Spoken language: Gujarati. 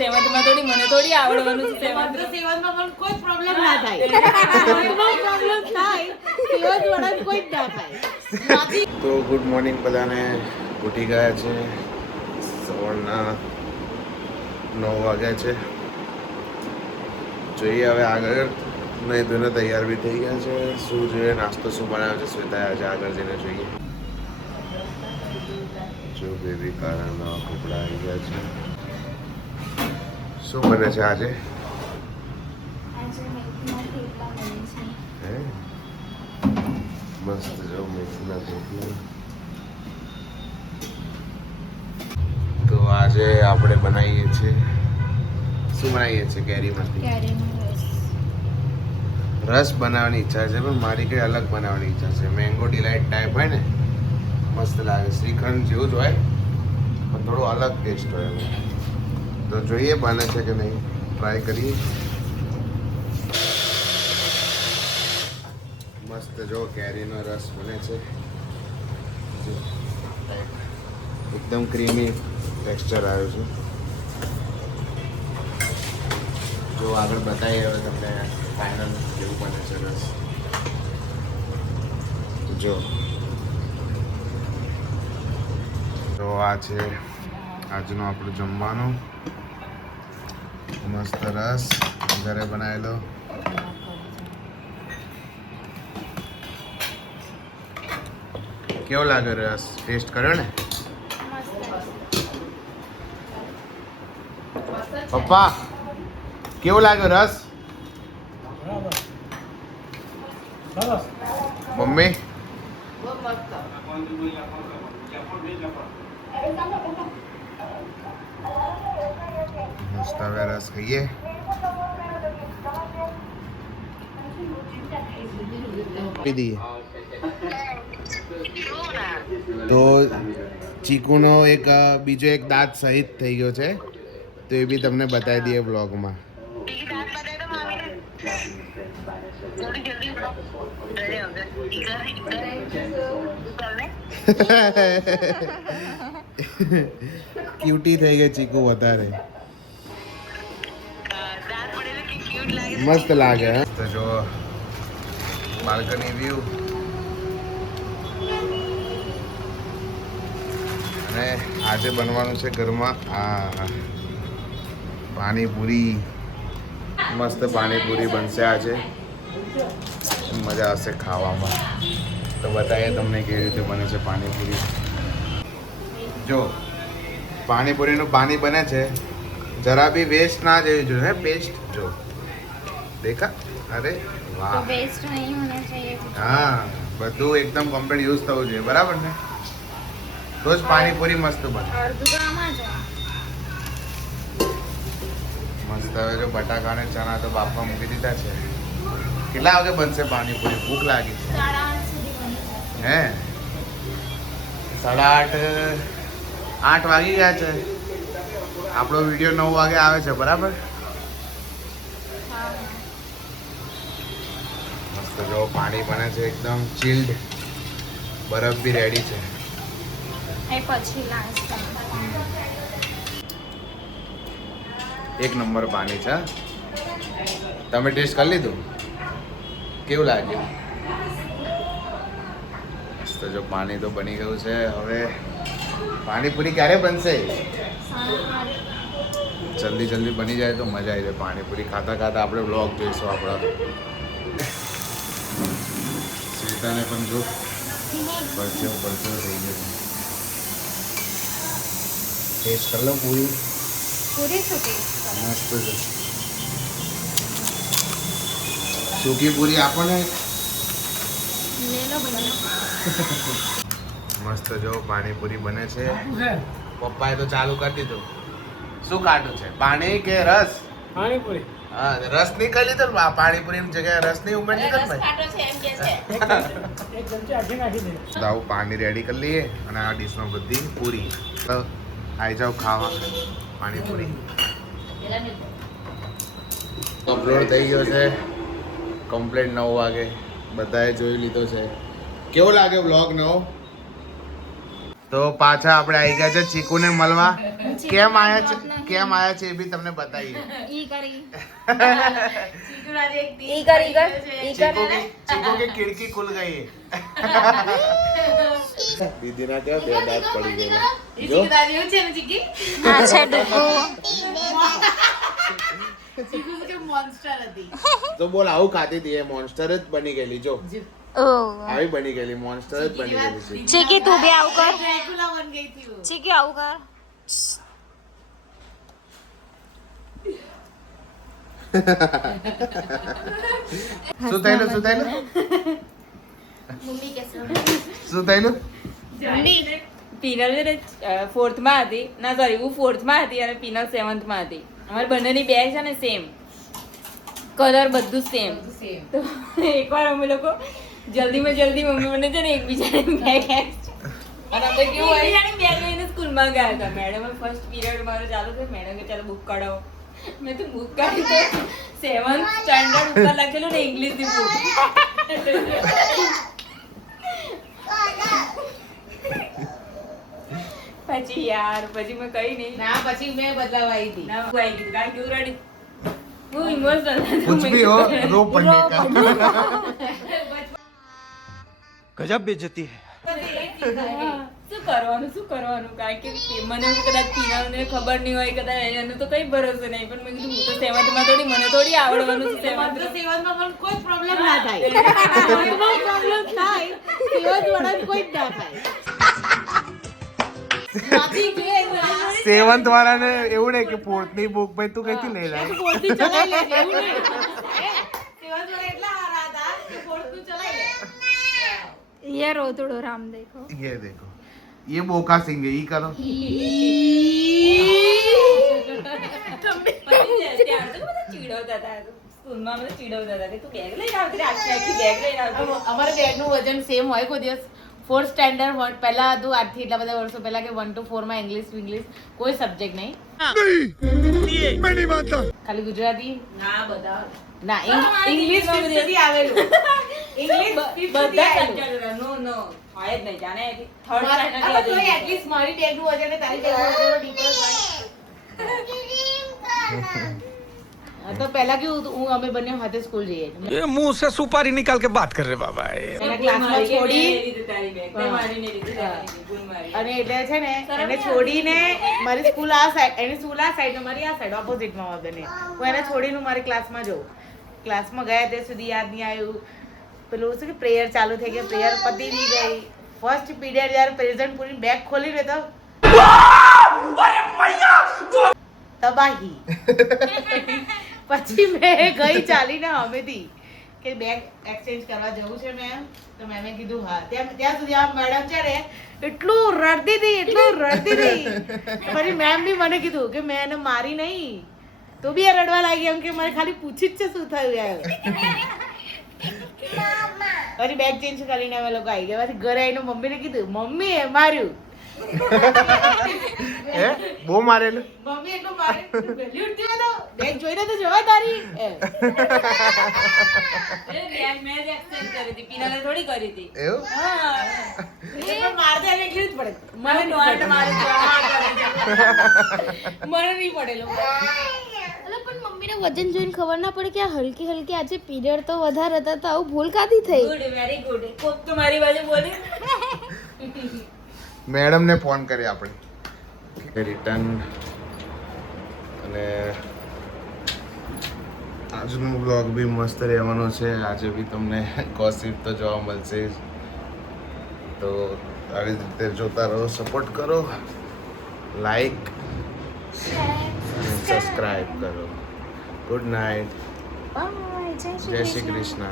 સેવંતમાં થોડી મને થોડી આવડવાનું છે સેવંત. સેવનમાં પણ કોઈ પ્રોબ્લેમ ના થાય. પ્રોબ્લેમ થાય સેવન વાળા કોઈ જ ના થાય. તો ગુડ મોર્નિંગ બધાને. ઉઠી ગયા છે, સવારના 9 વાગ્યા છે. જોઈએ હવે આગળ. નહીં ધોઈને તૈયાર બી થઈ ગયા છે. શું જોઈએ, નાસ્તો શું બનાવ્યો છે શ્વેતા આજે આગળ જઈને જોઈએ. જો બેબી કારના કપડા આવી ગયા છે. શું બને છે આજે? હે મસ્ત જો મેથીના થેપલા. તો આજે આપણે બનાવીએ છીએ, શું બનાવીએ છીએ? કેરીમાંથી રસ બનાવવાની ઈચ્છા છે, પણ મારી કંઈ અલગ બનાવવાની ઈચ્છા છે. મેંગો ડિલાઇટ ટાઈપ હોય ને, મસ્ત લાગે. શ્રીખંડ જેવું જ હોય પણ થોડો અલગ ટેસ્ટ હોય. તો જોઈએ બને છે કે નહીં, ટ્રાય કરીએ. મસ્ત જો કેરીનો રસ બને છે, એકદમ ક્રીમી ટેક્સચર આવ્યું છે. જો આગળ બતાવીએ હવે તમને ફાઇનલ કેવું બને છે રસ. જો આ છે આજનું આપણું જમવાનું. મસ્ત રસ ઘરે બનાવેલો. કેવો લાગે રસ? ટેસ્ટ કર્યો ને પપ્પા? કેવો લાગ્યો રસ? મમ્મી મસ્ત. હવે રસ ખાઈએ. પી દઈએ. તો ચીકુનો એક બીજો એક દાંત સહિત થઈ ગયો છે, તો એ બી તમને બતાવી દઈએ વ્લોગમાં. ક્યુટી થઈ ગઈ ચીકુ વધારે. મસ્ત લાગે. હે તો જો બાલ્કની વ્યૂ. અને આજે બનવાનું છે ઘરમાં આ પાણીપુરી. મસ્ત પાણીપુરી બનશે આજે. મજા આવશે ખાવામાં. તો બતાવીએ તમને કેવી રીતે બને છે પાણીપુરી. જો પાણીપુરીનું પાણી બને છે, જરા બી વેસ્ટ ના જવી જોઈએ. હે પેસ્ટ જો દેખા. અરે વાહ. वेस्ट नहीं होना चाहिए. હા, બધું એકદમ કમ્પ્લીટ યુઝ થવું જોઈએ, બરાબર ને? તો જ પાણીપુરી મસ્ત બને. મસ્ત. હવે જો બટાકા અને ચણા તો બાફવા મૂકી દીધા છે. કેટલા વાગે બનશે પાણીપુરી? ભૂખ લાગી છે. હે 8:30 વાગી ગયા છે. આપણો વિડીયો 9 વાગે આવે છે, બરાબર? મસ્ત જો પાણી બને છે, એકદમ ચિલ્ડ. બરફ બી રેડી છે. એક નંબર પાણી છે. તમે ટેસ્ટ કરી લીધું? કેવું લાગ્યું? મસ્ત જો પાણી તો બની ગયું છે. હવે પાણીપુરી ક્યારે બનશે? જલ્દી જલ્દી બની જાય તો મજા આવી જાય. પાણીપુરી ખાતા ખાતા આપણે વ્લોગ જોઈશું આપણા. શ્વેતાને પણ જો પરસેવો થઈ ગયો. ટેસ્ટ કરી લો પૂરી. મસ્ત છે. સૂકી પૂરી આપો ને. મસ્ત જો પાણીપુરી બને છે. પપ્પાએ તો ચાલુ કરી દીધું. શું કાઢું છે, પાણી કે રસ? પાણીપુરી. હા, રસ નહીં કરી લીધો. પાણીપુરીની જગ્યાએ રસ નહીં ઉમેરી દીધો ને ભાઈ. આવું પાણી રેડી કરી લઈએ અને આ ડીશમાં બધી પૂરી. તો આવી જાઓ ખાવા પાણીપુરી. અપલોડ થઈ ગયો છે કમ્પ્લીટ 9 વાગે. બધાએ જોઈ લીધો છે. કેવો લાગે વ્લોગ નવો? તો પાછા આપણે આવી ગયા છે ચીકુને મળવા. કેમ આવ્યા છે? કેમ આયા છે એ બી તમને બતાવીએ. ઈ કરી ચીકુ આજે એક ઈ કર ઈ કર ઈ કર ચીકુ की खिड़की खुल गई है. દીદીના કેવા બે દાંત પડી ગયેલા. જો ચીકુ દાદી એવું છે ને ચીકી આ છે ડુકુ ચીકુ કે મોન્સ્ટર હતી તો બોલ આવું ખાતી હતી એ મોન્સ્ટર જ બની ગયેલી. જો ઓ આવી બની ગયેલી મોન્સ્ટર જ બની ગયેલી છે. ચીકી તું બે આવું કર ડ્રેકુલા બન ગઈ થી वो ચીકી આવું કર શું થયેલું શું થયેલું શું થયેલું? પીનલ છે ને ફોર્થ માં હતી ના સોરી હું ફોર્થ માં હતી અને પીનલ સેવન્થ માં હતી. અમારી બંનેની બેગ છે ને સેમ કલર બધું સેમ. સેમ તો એકવાર અમે લોકો જલ્દીમાં જલ્દી મમ્મી મને છે ને એકબીજાને બેગ અને અમે કેવું એકબીજાની બેગ લઈને સ્કૂલમાં ગયા હતા. મેડમે ફર્સ્ટ પીરિયડ મારો ચાલુ થયો. મેડમ કે ચાલો બુક કઢાવો. મેં તો બુક કાઢી તો 7th સ્ટાન્ડર્ડ ઉપર લખેલું ને ઇંગ્લિશની બુક. પછી યાર પછી મેં કઈ નહીં ના પછી મેં બદલાવા આવી હતી ના હું આવી ગઈ કારણ કે હું રડી હું ઇમોશનલ कुछ भी हो रो पड़ने का. गजब बेइज्जती है. શું કરવાનું કારણ કે મને એવું કે કદાચ પીનાને ખબર નહીં હોય કદાચ એનું તો કઈ ભરોસો નહીં પણ મેં કીધું હું તો સેવન્થમાં થોડી મને થોડી આવડવાનું છે સેવન્થ સેવન્થ સેવન્થમાં પણ કોઈ પ્રોબ્લેમ ના થાય સેવન્થમાં પ્રોબ્લેમ થાય સેવન્થ વાળાને કોઈ જ ના થાય નથી જોઈએ સેવન્થ વાળાને એવું નહીં કે ફોર્થ ની બુક ભાઈ તું કઈથી લઈ લાય. ફોર્થની ચલાવી લે એવું નહીં સેવન્થ વાળા એટલા હારા હતા કે ફોર્થનું ચલાવી લે ये रो थोड़ो राम देखो ये देखो ये बोका सिंह है. ઈ કરો સ્કૂલમાં મને ચીડવતા હતા કે તું બેગ લઈને આવતી આખી બેગ લઈને આવતી. અમારે બેગનું વજન સેમ હોય કોઈ દિવસ 4th સ્ટાન્ડર્ડ પહેલા હતું આજથી એટલા બધા વર્ષો પહેલા કે 1 to 4 માં ઇંગ્લિશ કોઈ સબ્જેક્ટ નહીં ખાલી ગુજરાતી ના બધા ના ઇંગ્લિશ સુધી આવેલું ઇંગ્લિશ બધા subject નો નો હોય જ નહીં જાણે થર્ડ સ્ટાન્ડર્ડ એટલીસ્ટ મારી બેગનું વજન અને તારી બેગનું વજન ડિફરન્સ હોય તો પહેલા કેવું હતું હું અમે બંને હાથે સ્કૂલ જઈએ ये मुंह से सुपारी निकाल के बात कर रहे बाबा ये. એના ક્લાસમાં છોડી અને એટલે છે ને એને છોડીને મારી સ્કૂલ આ સાઈડ એની સ્કૂલ આ સાઈડ મારી આ સાઈડ ઓપોઝિટમાં બને હું એને છોડીને મારી ક્લાસમાં જઉં ક્લાસમાં ગયા ત્યાં સુધી યાદ નહીં આવ્યું પેલું શું કે પ્રેયર ચાલુ થઈ ગઈ પ્રેયર પતી નહીં ગઈ ફર્સ્ટ પીરિયડ જ્યારે પ્રેઝન્ટ પૂરી બેગ ખોલીને તો તબાહી પછી મેં ગઈ ચાલીને હમેથી કે બેગ એક્સચેન્જ કરવા જવું છે મેમ તો મેમે કીધું હા ત્યાં સુધી આ મેડમ છે ને એટલું રડતી હતી પછી મેમ બી મને કીધું કે મેં એને મારી નહીં તો બી એ રડવા લાગી એમ કે મારે ખાલી પૂછી જ છે શું થયું યાર પછી બેગ ચેન્જ કરીને અમે લોકો આવી ગયા પછી ઘરે આવીને મમ્મીને કીધું મમ્મી એ માર્યું હે બહુ મારેલું. મમ્મી એટલું મારે વહેલી ઉઠતી હોય તો બેગ જોઈને તો જવાય તારી મેં જ એક્સચેન્જ કરી હતી પીનાલે થોડી કરી હતી. એવું પણ મારતે એને એટલી જ પડે મને નોટ મારી મને નહીં પડેલો અલા પણ મમ્મીને વજન જોઈને ખબર ના પડે કે આ હલકી હલકી આજે પીરિયડ તો વધારે હતા તો આવું ભૂલ કાથી થઈ ગુડ વેરી ગુડ કોક તો મારી બાજુ બોલી મેડમ ને ફોન કરી આપણે રિટર્ન અને આજનો બ્લોગ બી મસ્ત રહેવાનો છે. આજે બી તમને ગોસિપ તો જોવા મળશે તો આવી રીતે જોતા રહો સપોર્ટ કરો લાઈક સબસ્ક્રાઈબ કરો. Good night. બાય જય શ્રી કૃષ્ણ.